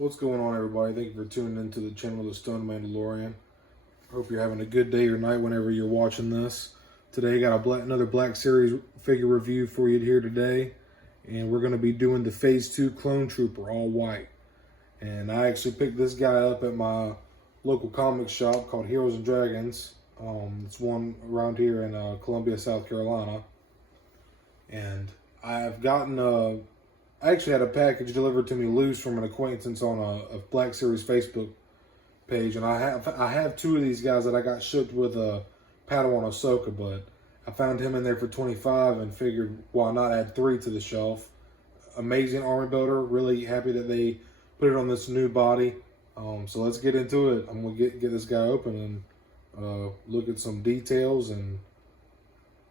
What's going on, everybody? Thank you for tuning into the channel of the Stone Mandalorian. Hope you're having a good day or night whenever you're watching this. Today, I got another Black Series figure review for you here today. And we're going to be doing the Phase 2 Clone Trooper, all white. And I actually picked this guy up at my local comic shop called Heroes and Dragons. It's one around here in Columbia, South Carolina. And I've gotten I actually had a package delivered to me loose from an acquaintance on a Black Series Facebook page, and I have two of these guys that I got shipped with a Padawan Ahsoka, but I found him in there for $25 and figured why not add 3 to the shelf. Amazing armor builder. Really happy that they put it on this new body. So let's get into it. I'm gonna get this guy open and look at some details, and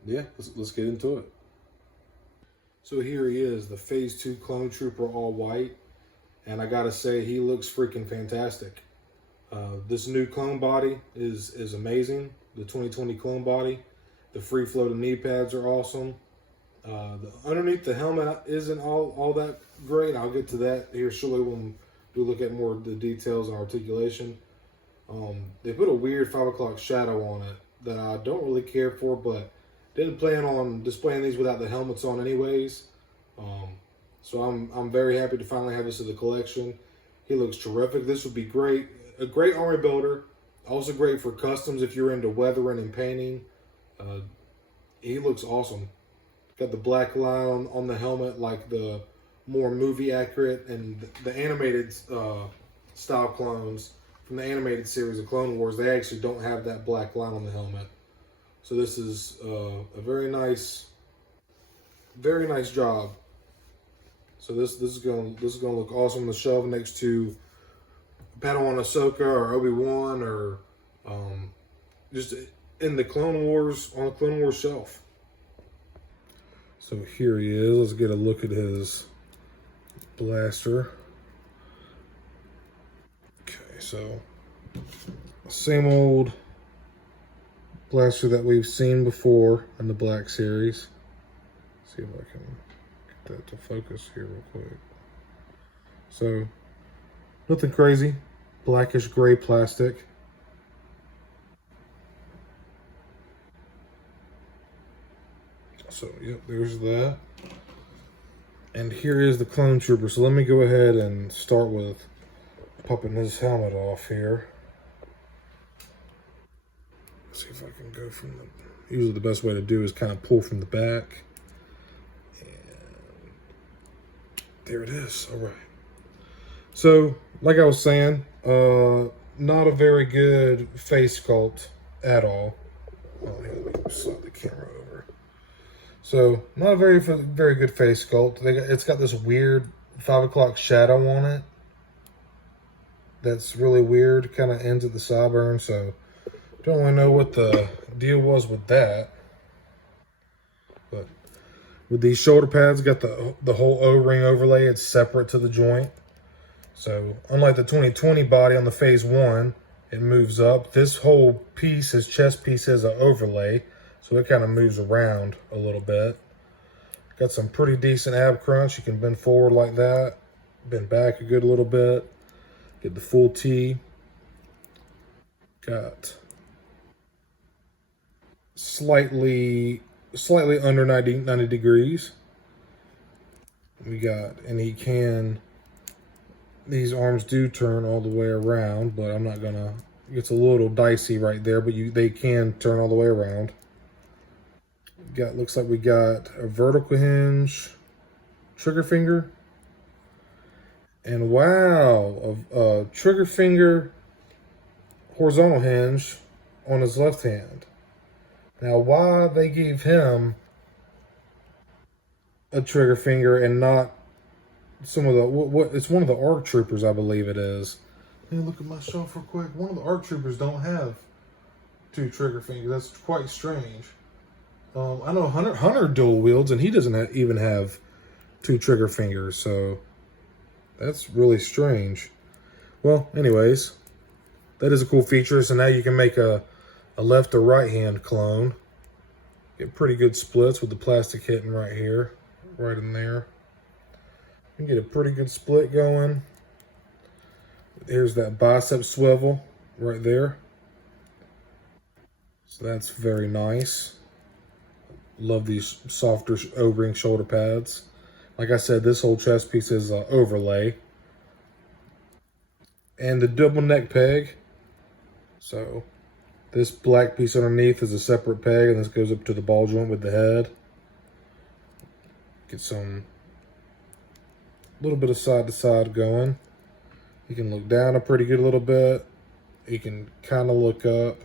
yeah, let's get into it. So here he is, the Phase 2 Clone Trooper all white. And I gotta say, he looks freaking fantastic. This new clone body is amazing. The 2020 clone body. The free floating knee pads are awesome. Underneath the helmet isn't all that great. I'll get to that here shortly when we look at more of the details and articulation. They put a weird 5 o'clock shadow on it that I don't really care for, but didn't plan on displaying these without the helmets on anyways. So I'm very happy to finally have this in the collection. He looks terrific. This would be great. A great armor builder. Also great for customs if you're into weathering and painting. He looks awesome. Got the black line on the helmet, like the more movie accurate, and the animated style clones from the animated series of Clone Wars, they actually don't have that black line on the helmet. So this is a very nice job. So this is gonna look awesome on the shelf next to Padawan Ahsoka or Obi-Wan, or just in the Clone Wars, on the Clone Wars shelf. So here he is. Let's get a look at his blaster. Okay, so same old blaster that we've seen before in the Black Series. Let's see if I can get that to focus here real quick. So, nothing crazy. Blackish gray plastic. So, yep, there's that. And here is the Clone Trooper. So let me go ahead and start with popping his helmet off here. See if I can go from the, usually the best way to do is kind of pull from the back. And there it is. All right. So, like I was saying, not a very good face sculpt at all. Oh, here, let me slide the camera over. So, not a very good face sculpt. It's got this weird 5 o'clock shadow on it. That's really weird. Kind of ends at the sideburn, so don't really know what the deal was with that. But with these shoulder pads, got the whole O-ring overlay. It's separate to the joint. So unlike the 2020 body on the Phase 1, it moves up. This whole piece, his chest piece, has an overlay. So it kind of moves around a little bit. Got some pretty decent ab crunch. You can bend forward like that. Bend back a good little bit. Get the full T. Got slightly under 90 degrees. We got, and these arms do turn all the way around, but I'm not gonna, it's a little dicey right there, but they can turn all the way around. Looks like we got a vertical hinge, trigger finger, and wow, a trigger finger horizontal hinge on his left hand. Now, why they gave him a trigger finger and not some of the, it's one of the ARC troopers, I believe it is. Let me look at my shelf real quick. One of the ARC troopers don't have 2 trigger fingers. That's quite strange. I know Hunter dual wields, and he doesn't even have 2 trigger fingers, so that's really strange. Well, anyways, that is a cool feature. So now you can make a left or right hand clone. Get pretty good splits with the plastic hitting right here, right in there. You can get a pretty good split going. Here's that bicep swivel right there. So that's very nice. Love these softer O-ring shoulder pads. Like I said, this whole chest piece is overlay. And the double neck peg. So this black piece underneath is a separate peg, and this goes up to the ball joint with the head. Get some little bit of side to side going. You can look down a pretty good little bit. You can kind of look up,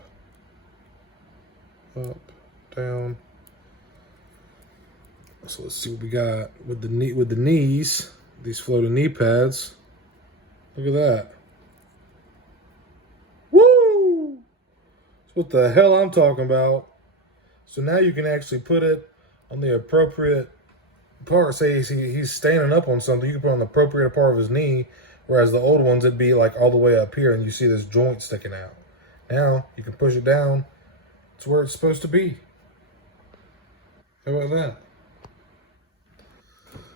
down. So let's see what we got with the knee, with the knees. These floating knee pads. Look at that. Woo! That's what the hell I'm talking about. So now you can actually put it on the appropriate part. Say he's standing up on something, you can put it on the appropriate part of his knee, whereas the old ones, it'd be like all the way up here, and you see this joint sticking out. Now you can push it down. It's where it's supposed to be. How about that?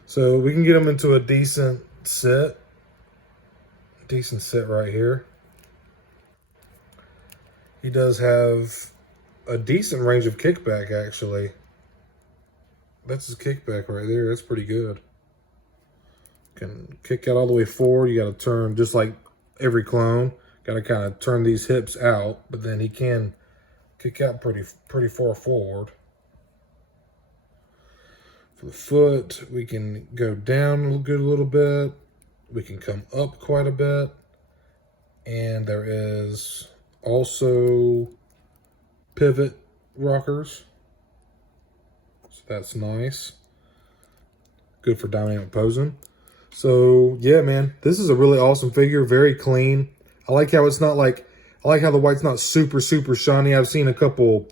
So we can get him into a decent sit. Decent sit right here. He does have a decent range of kickback, actually. That's his kickback right there. That's pretty good. Can kick out all the way forward. You got to turn, just like every clone, got to kind of turn these hips out, but then he can kick out pretty far forward. For the foot, we can go down a little bit. We can come up quite a bit. And there is also pivot rockers. So that's nice. Good for dynamic posing. So yeah, man, this is a really awesome figure. Very clean. I like how it's not like, I like how the white's not super shiny. I've seen a couple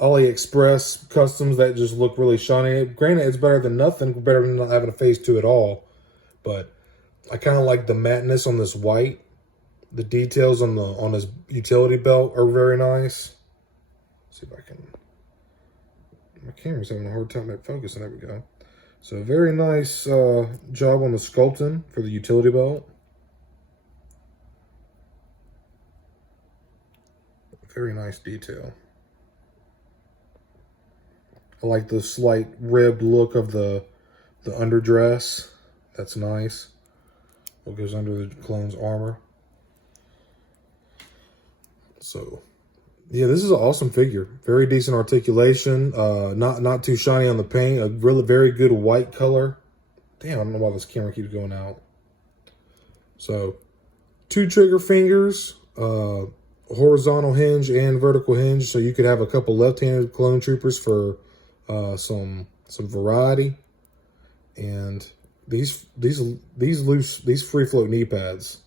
AliExpress customs that just look really shiny. Granted, it's better than nothing, better than not having a face to it all. But I kind of like the matteness on this white. The details on his utility belt are very nice. Let's see if I can. My camera's having a hard time focusing. There we go. So very nice job on the sculpting for the utility belt. Very nice detail. I like the slight ribbed look of the underdress. That's nice. What goes under the clone's armor. So, yeah, this is an awesome figure. Very decent articulation. Not too shiny on the paint. A really very good white color. Damn, I don't know why this camera keeps going out. So, 2 trigger fingers. Horizontal hinge and vertical hinge. So you could have a couple left-handed clone troopers for some variety. And these free float knee pads,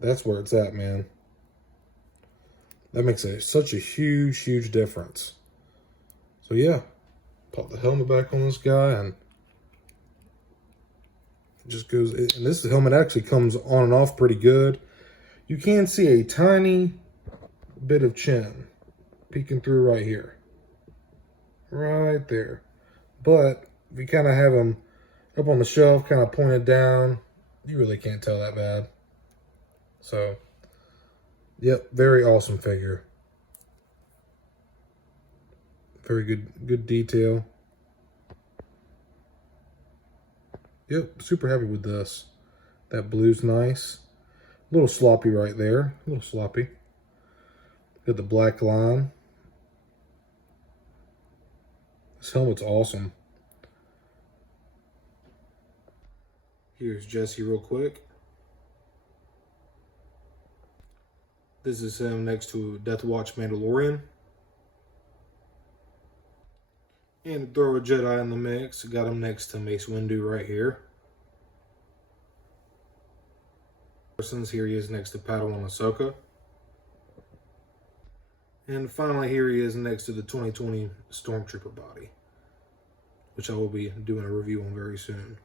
that's where it's at, man. That makes such a huge difference. So yeah, pop the helmet back on this guy, and it just goes. And this helmet actually comes on and off pretty good. You can see a tiny bit of chin peeking through right here, right there. But if you kind of have him up on the shelf, kind of pointed down, you really can't tell that bad. So, yep, very awesome figure. Very good detail. Yep, super happy with this. That blue's nice. A little sloppy right there. A little sloppy. Got the black line. This helmet's awesome. Here's Jesse real quick. This is him next to Death Watch Mandalorian. And to throw a Jedi in the mix, got him next to Mace Windu right here. Here he is next to Padawan Ahsoka. And finally, here he is next to the 2020 Stormtrooper body, which I will be doing a review on very soon.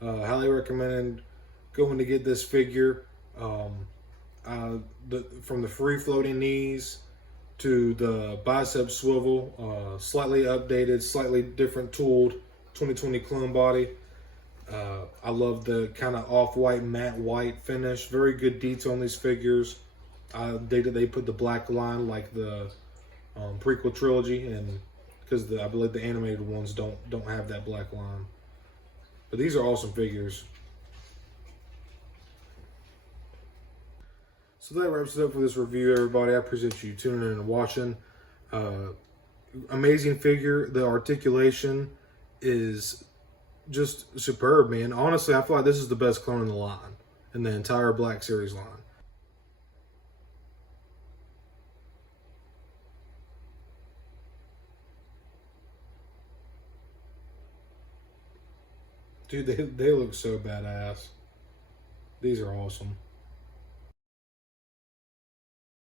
Highly recommend going to get this figure. From the free floating knees to the bicep swivel, slightly updated, slightly different tooled 2020 clone body. I love the kind of off-white, matte white finish. Very good detail on these figures. They put the black line like the prequel trilogy, and because I believe the animated ones don't have that black line. But these are awesome figures. So that wraps it up for this review, everybody. I appreciate you tuning in and watching. Amazing figure. The articulation is just superb, man. Honestly, I feel like this is the best clone in the line, in the entire Black Series line. Dude, they look so badass. These are awesome.